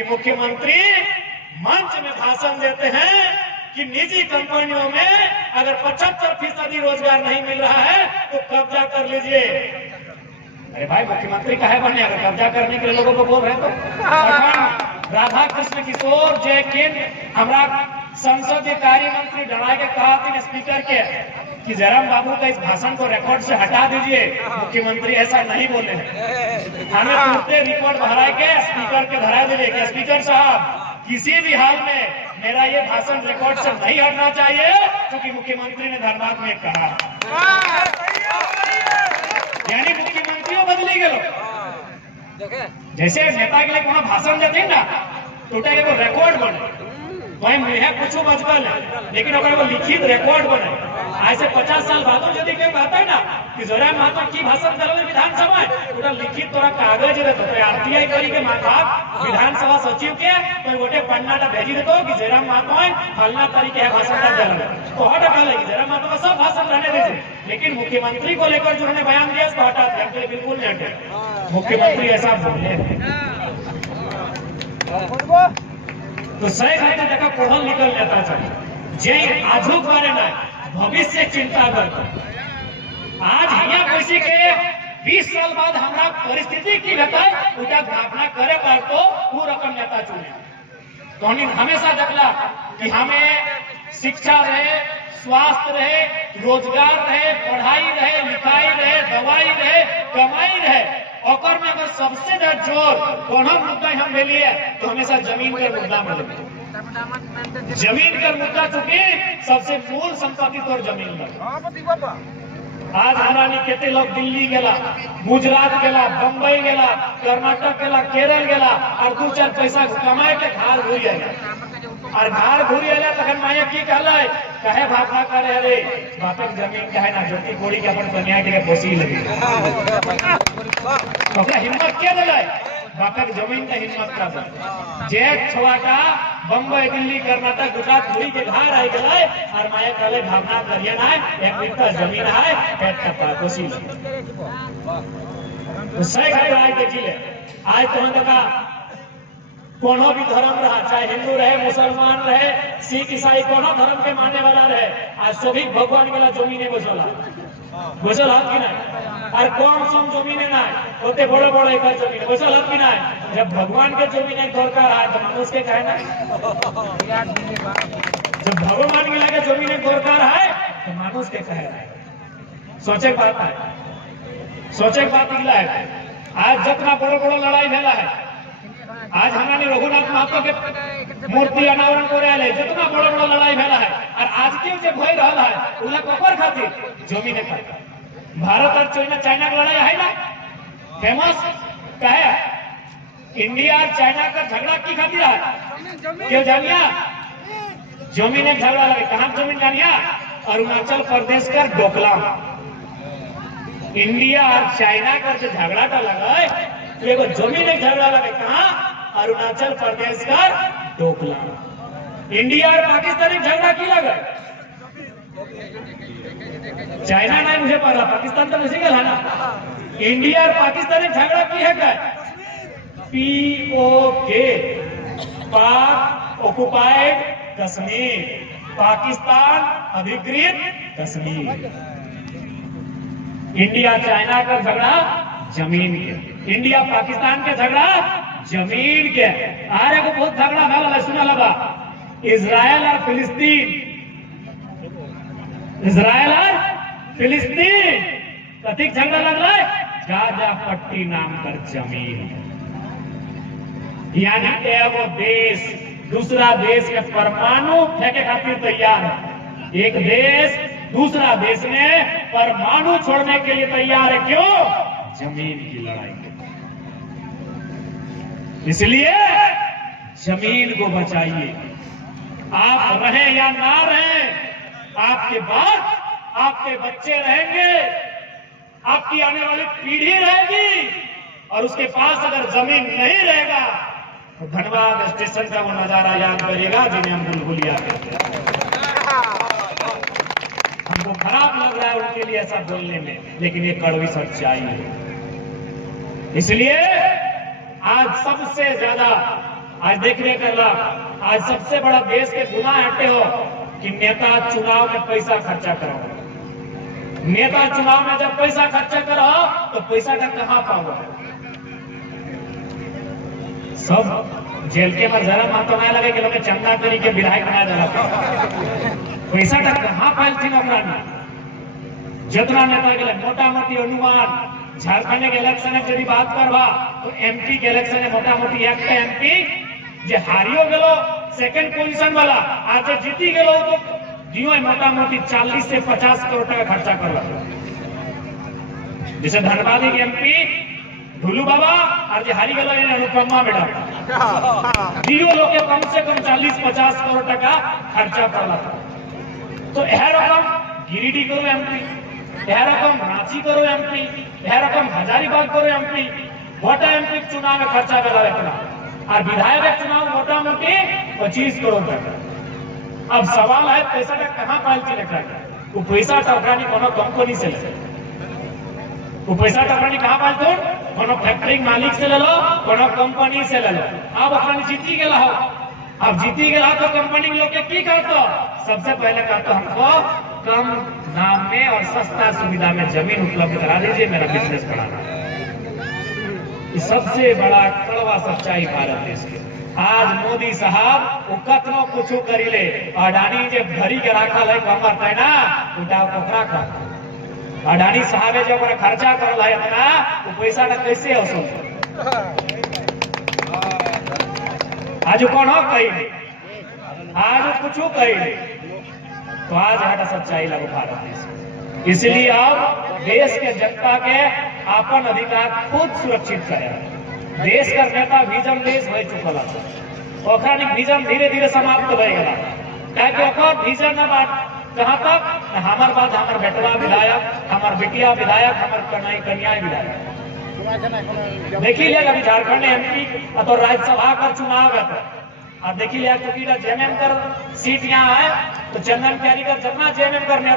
कि मुख्यमंत्री मंच में भाषण देते हैं कि निजी कंपनियों में अगर 75% रोजगार नहीं मिल रहा है तो कब्जा कर लीजिए। अरे भाई मुख्यमंत्री काहे बने अगर कब्जा करने के लिए लोगों को बोल रहे तो। राधा कृष्ण किशोर जय केंद्र हमारा संसदीय कार्य मंत्री डरा के कहा थी स्पीकर के कि जयराम बाबू का इस भाषण को रिकॉर्ड से हटा दीजिए। मुख्यमंत्री ऐसा नहीं बोले हमें तुरंत रिकॉर्ड भरा के स्पीकर के धरा दीजिए कि स्पीकर साहब किसी भी हाल में मेरा ये भाषण रिकॉर्ड से नहीं हटना चाहिए क्योंकि मुख्यमंत्री ने धर्मात्म में कहा। यानी मुख्यमंत्रियों बदली गए जैसे नेता के लिए कोनो भाषण देते ना टूटे एगो रिकॉर्ड बने वही मुहे कुछ बचपन है लेकिन अगर लिखित रिकॉर्ड बने आज से 50 साल बाद यदि कोई कहता है ना कि जयराम महतो की भाषण कर विधानसभा पूरा लिखित तोरा कागज देते तो आरटीआई करी के माथा विधानसभा सचिव के कोई गोटे पन्नाटा भेजी देते कि जयराम महतो फलना तरीके है भाषण कर दिया तो हटा लगी जयराम महतो का सब भाषण रहने दीजिए लेकिन मुख्यमंत्री को लेकर जो उन्होंने बयान दिया उसको हटा दिया। तो बिल्कुल नहीं हटे मुख्यमंत्री ऐसा बोले तो सही खाते देखा पढ़ल निकल जाता चाहिए जय आजू बारे ना भविष्य चिंता करते आज यहाँ किसी के 20 साल बाद हमारा परिस्थिति की रहता है उनका भावना करे पर तो वो रकम नेता चुने तो हमेशा देखला कि हमें शिक्षा रहे स्वास्थ्य रहे रोजगार रहे पढ़ाई रहे लिखाई रहे दवाई रहे कमाई रहे और में अगर सबसे ज्यादा जोर कोनो मुद्दा हम ले लिए तो हमेशा जमीन का मुद्दा मिले। जमीन का मुद्दा चूंकि सबसे मूल संपत्ति तो जमीन का आज हमारा केते लोग दिल्ली गेला गुजरात गेला बम्बई गेला कर्नाटक गेला केरल गेला और 2-4 पैसा कमाए के घर घूरी आया और घर घूरी आया तखन माया की कहला कहे भावना करे अरे बापक जमीन कहे ना ज्योति कोड़ी के अपन कन्या के पोसी लगी तो हिम्मत क्या दिला बापक जमीन का हिम्मत का जे छोटा बम्बई दिल्ली कर्नाटक गुजरात घूरी के घर आई गए और माया कहले भावना करिए ना एक बिट्टा जमीन है पेट का पोसी लगी तो सही घाट आज देखी ले आज तुम्हें देखा कोनो भी धर्म रहा चाहे हिंदू रहे मुसलमान रहे सिख ईसाई कोनो धर्म के मानने वाला रहे आज सभी भगवान के जमीने बचला बचल हाथ की ना और कौन सम जमीने ना होते बड़े बड़े एक जमीन बचल हाथ की ना जब भगवान के जमीने दरकार है तो मनुष्य के कहे ना जब भगवान के लगे जमीने दरकार है तो मनुष्य के कहे सोचे बात है सोचे बात है आज जितना बड़ो बड़ो लड़ाई भेला है आज हमारे रघुनाथ महतो के मूर्ति अनावरण करे जितना बड़ा बड़ा लड़ाई भेला है और आज के जो भय रहा है उला कपर खातिर जमीन खातिर भारत और चाइना की लड़ाई है ना फेमस कहे इंडिया और चाइना का झगड़ा की खातिर है क्यों जानिया जमीन झगड़ा लगे कहां जमीन जानिया अरुणाचल प्रदेश का डोकलाम इंडिया और चाइना का जो झगड़ा का लगा एगो जमीन झगड़ा लगे कहां अरुणाचल प्रदेश का डोकलाम इंडिया और पाकिस्तान झगड़ा की लगा चाइना नहीं मुझे पता पाकिस्तान तो मुझे है ना इंडिया और पाकिस्तान झगड़ा की है क्या POK पाक ऑक्युपाइड कश्मीर पाकिस्तान अधिकृत कश्मीर इंडिया चाइना का झगड़ा जमीन के इंडिया पाकिस्तान के झगड़ा जमीन के आरे को बहुत झगड़ा भला सुना लगा इजराइल और फिलिस्तीन कथी झगड़ा लग रहा है गाजा पट्टी नाम पर जमीन यानी एगो देश दूसरा देश के परमाणु फेंके खातिर तैयार है एक देश दूसरा देश में परमाणु छोड़ने के लिए तैयार है क्यों जमीन की लड़ाई इसलिए जमीन को बचाइए आप रहे या ना रहे आपके बाद आपके बच्चे रहेंगे आपकी आने वाली पीढ़ी रहेगी और उसके पास अगर जमीन नहीं रहेगा तो धनबाद स्टेशन का वो नजारा याद करेगा जिन्हें हम बुलबुलिया कहते हैं हमको खराब लग रहा है उनके लिए ऐसा बोलने में लेकिन ये कड़वी सच्चाई है इसलिए आज सबसे ज्यादा आज देखने का आज सबसे बड़ा देश के गुनाह हटे हो कि नेता चुनाव में पैसा खर्चा करो। नेता चुनाव में जब पैसा खर्चा करो तो पैसा का कहां पाओगे? सब जेल के पर जरा मातो ना लगे कि लोग चंदा करी के विधायक बना देला। पैसा का कहां पाइल थी नौकरानी? जितना नेता के मोटा मोटी अनुमान झारखंड के इलेक्शन यदि बात करवा तो एमपी के इलेक्शन मोटा मोटी एक एमपी जे हारियो गेलो सेकंड पोजीशन वाला आज जीती गेलो तो दियो मोटा मोटी 40 से 50 करोड़ टका खर्चा करला। जैसे धनबाद के एमपी ढुलू बाबा और जे हारी गेलो अनुपमा मैडम दियो लोग के कम से कम 40-50 करोड़ टका खर्चा करला। तो यह रकम गिरिडीह करो एमपी, यह रकम रांची करो एमपी, यह रकम हजारीबाग करो एमपी, मोटा एमपी चुनाव में खर्चा करा इतना और विधायक चुनाव मोटा मोटी 25 करोड़ टका। अब सवाल है पैसा का कहां पालती रखा है? वो पैसा टकरानी कोनो कंपनी से ले, वो पैसा टकरानी कहां पालतू? कोनो फैक्ट्री मालिक से ले लो, कोनो कंपनी से ले लो। अब अपन जीती गेला हो, अब जीती गेला तो कंपनी लोग के की करतो? सबसे पहले कहते हमको कम दाम में और सस्ता सुविधा में जमीन उपलब्ध करा दीजिए, मेरा बिजनेस बढ़ाना है। ये सबसे बड़ा कड़वा सच्चाई भारत देश की। आज मोदी साहब वो कतनो कुछ करी ले, अडानी जे भरी के रखा है कमर पे ना उठा पोखरा का अडानी साहब जो खर्चा करल है इतना वो पैसा का कैसे वसूल? आज कौन हो कही आज कुछ कही तो आज हटा सच्चाई लगो भारत देश। इसलिए अब देश के जनता के अपन अधिकार खुद सुरक्षित करे। देश का नेता विजन देश हो चुकल ओखरानिक विजन धीरे धीरे समाप्त हो गया। क्या ओकर विजन अब कहां तक? हमार बात हमार बेटवा विधायक, हमार बेटिया विधायक, हमार कन्या विधायक। देखी लिया अभी झारखंड एमपी तो राज्यसभा का चुनाव है अब देखी लिया क्योंकि जेएमएम कर सीट यहाँ है तो चंदन प्यारी का जितना जेएमएम करने